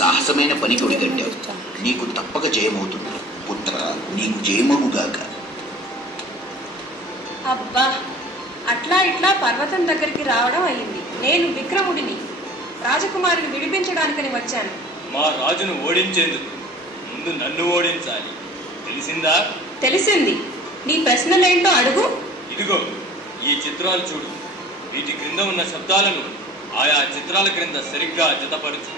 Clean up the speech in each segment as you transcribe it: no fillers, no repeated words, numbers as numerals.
సాహసమైన పనికి ఒడిగట్టావు. నీకు తప్పక జయమవుతుంది. పుత్ర, నీకు జయమగుగాక. అబ్బా, అట్లా ఇట్లా పర్వతం దగ్గరికి రావడం అయింది. నేను విక్రముడిని, రాజకుమారిని విడిపించడానికని వచ్చాను. మా రాజును ఓడించేందుకు ముందు నన్ను ఓడించాలి, తెలిసిందా? తెలిసింది. నీ ప్రశ్నలేంటో అడుగు. ఇదిగో ఈ చిత్రాలు చూడు. వీటి క్రింద ఉన్న శబ్దాలను ఆయా చిత్రాల క్రింద సరిగ్గా జతపరచు.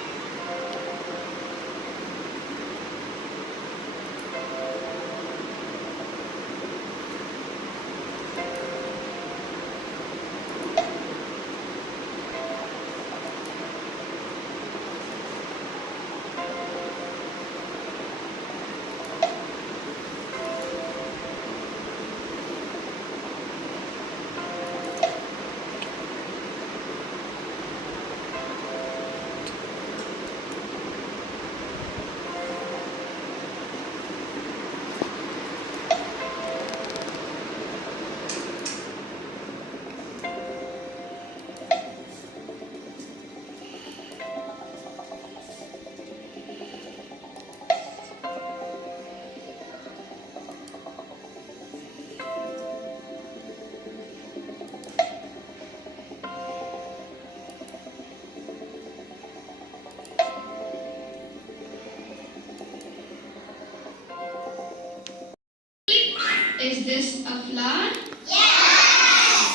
Is this a flower? Yes.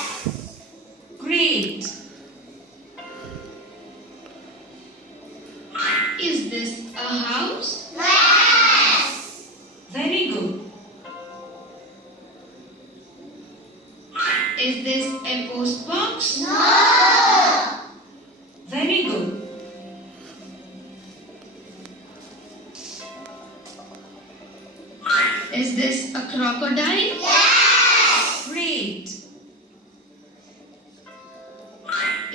Great. Is this a house? Yes. Very good. Is this a post box? No. Very good. Is this a crocodile? Yes. Great.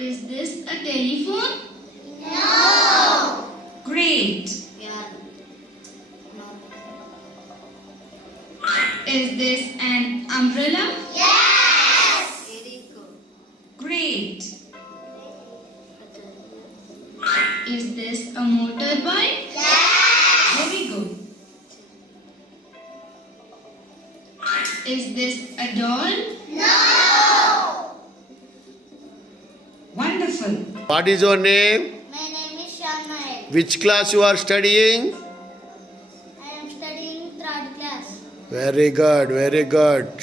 Is this a telephone? No. Great. Is this an umbrella? Yes. Very good. Great. Is this a motorbike? Yes. Very good. Is this a doll? No. Wonderful. What is your name? My name is Shanmail. Which class you are studying? I am studying third class. Very good, very good.